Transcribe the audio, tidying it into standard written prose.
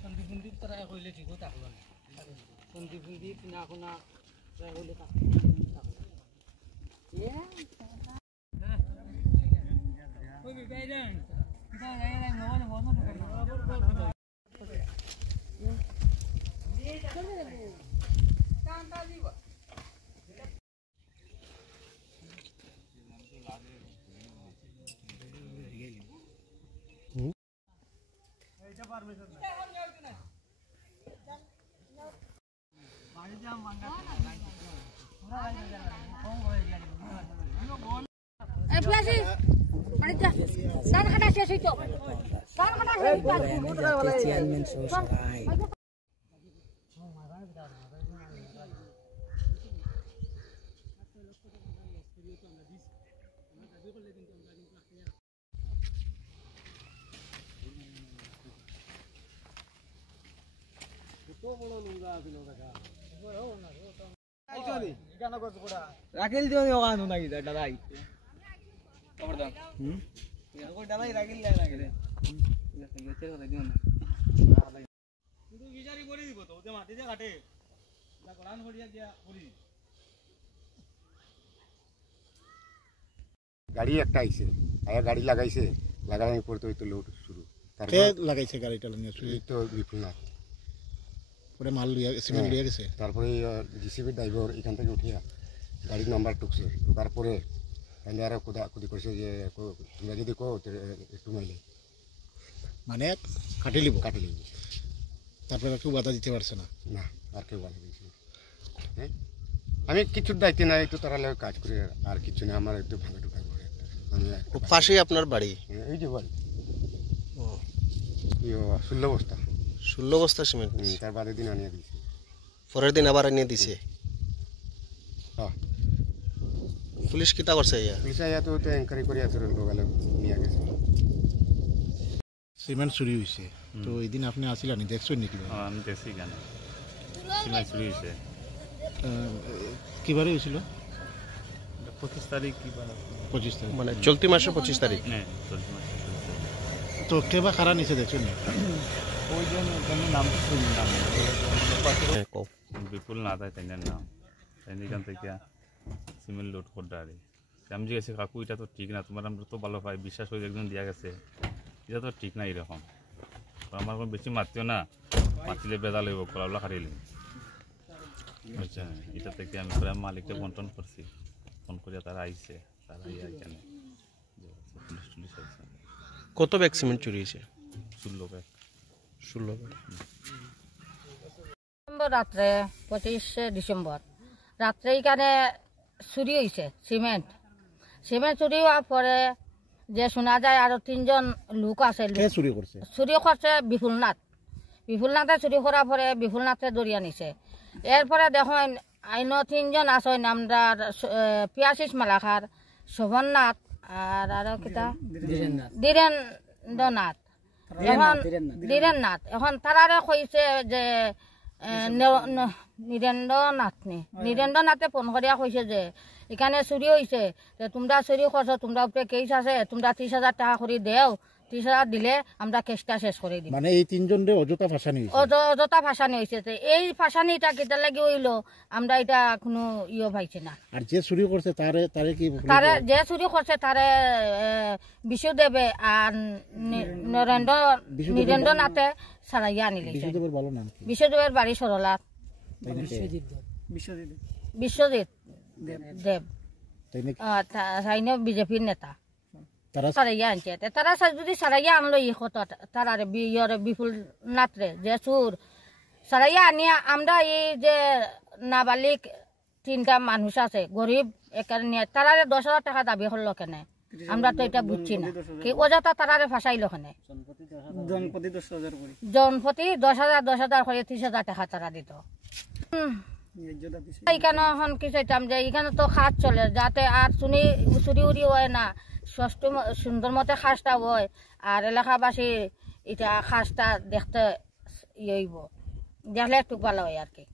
সন্ধি তারা কইলে ঠিক থাকলো না সন্ধি কিনা কোনা কইলে রাখিল দিও ওখানে নাকি দাদাই খবর দাও কই দাদাই রাখিল লাগে নাকি রে গেছে কথা দিও না শুধু বিচারি করে দিব তো ওতে মাটি দিয়ে কাটে যা কোরআন হড়িয়া দিয়া করি গাড়ি একটা আইছে আয়া গাড়ি লাগাইছে লাগানোর পর তো ওই তো লোড শুরু কে লাগাইছে গাড়িটা নিয়ে শুরু তো বিপুলনাথ পরে মাল লিয়া সিমেন্ট লিয়া গেছে তারপরে জিসিবি ড্রাইভার এখান থেকে উঠিয়া গাড়ির নাম্বার টুকছে ঢোকার পরে তাহলে আরো কুদি করছে যে তোমরা যদি কো একটু মাইলে মানে কাটি লিব তারপরে কেউ বাধা দিতে পারছে না না আর কেউ বাধা দিচ্ছে হ্যাঁ আমি কিছুর দায়িত্ব নাই একটু তারা কাজ করি আর কিছু না আমার একটু ভাঙা টুকা করে আমি পাশেই আপনার বাড়ি এই যে বাড়ি 16 বস্তা 16 বস্তা সিমেন্ট তার বাদে দিন আনিয়ে দিয়েছি পরের দিন আবার আনিয়ে দিছে হ্যাঁ পুলিশ কিটা করছে পুলিশ আয়া তো এনকোয়ারি করে এত লোকালে নিয়ে গেছে সিমেন্ট চুরি হয়েছে তো এই দিন আপনি আসিলেন দেখছেন নাকি আমি দেখছি কেন সিমেন্ট চুরি হয়েছে কিবারে হয়েছিল 25 তারিখ কিবার 25 তারিখ মানে চলতি মাসের 25 তারিখ হ্যাঁ চলতি মাসে তো কেবা কারা নিচে দেখছেন ওই জন্য নাম শুনি নাম কো বিপুল না তাই তাই নাম তাই এখান থেকে সিমেন্ট লোড করতে আরে আমি জিজ্ঞাসা কাকু এটা তো ঠিক না তোমার আমরা তো ভালো পাই বিশ্বাস করে একজন দিয়া গেছে এটা তো ঠিক না এরকম আমার কোনো বেশি মারতেও না মারলে বেদা লইব কলাগুলো হারিয়ে বুঝছেন এটা থেকে আমি প্রায় মালিককে বন্টন করছি ফোন করিয়া তারা আইছে তারা এখানে পুলিশ টুলিশ আইছে কত ব্যাগ সিমেন্ট চুরি হয়েছে 16 ব্যাগ 16 ব্যাগ রাত্রে 25 ডিসেম্বর রাত্রে এখানে চুরি হয়েছে সিমেন্ট চুরি হওয়ার পরে যে শোনা যায় আরো 3 জন লোক আছে চুরি করছে বিপুলনাথে চুরি করার পরে বিপুলনাথে দরিয়া নিছে এরপরে দেখেন আইন 3 জন আছে নামটা পিয়াশিস মালাখার শোভননাথ আর আরো কিটা ধীরেন্দ্রনাথ এখন তারারে কইছে যে নীরেন্দ্রনাথে ফোন করিয়া কইছে যে এখানে চুরি হয়েছে তোমরা চুরি করছো তোমরা উপরে কেস আছে তোমরা 30,000 টাকা করে দেও 30,000 দিলে আমরা কেসটা শেষ করে দিই মানে এই 3 জন অযথা ফাঁসানি হয়েছে এই ফাঁসানিটা কেটা লাগি হইলো আমরা এটা কোনো পাইছি না আর যে চুরি করছে যে চুরি করছে তারে বিশুদেবে আর নীরেন্দ্রনাথে সারাইয়া আনিলে বিশ্বদেবের বাড়ি সরলাত বিশ্বজিৎ দেব বিজেপির নেতা সারাইয়া আনছে তারা যদি সারাইয়া আনলো তারারে বিপুল নাথরে যে সুর সারাইয়া আনিয়া আমরা এই যে নাবালিক 3টা মানুষ আছে গরিব এখানে নিয়ে তারারে 10,000 টাকা দাবি করলো কেনে আমরা তো এটা বুঝছি না কি অযথা তারারে ফাঁসাইলো কেনে জনপতি 10,000 করে 30,000 টাকা তারা দিত এখানে এখন কি চাইতাম যে এখানে তো খাত চলে যাতে আর চুরি উড়ি হয় না সুন্দর মতে খাসটা হয় আর এলাকাবাসী এটা খাসটা দেখতে ইয়ে হইব দেখলে একটু ভালো হয় আর কি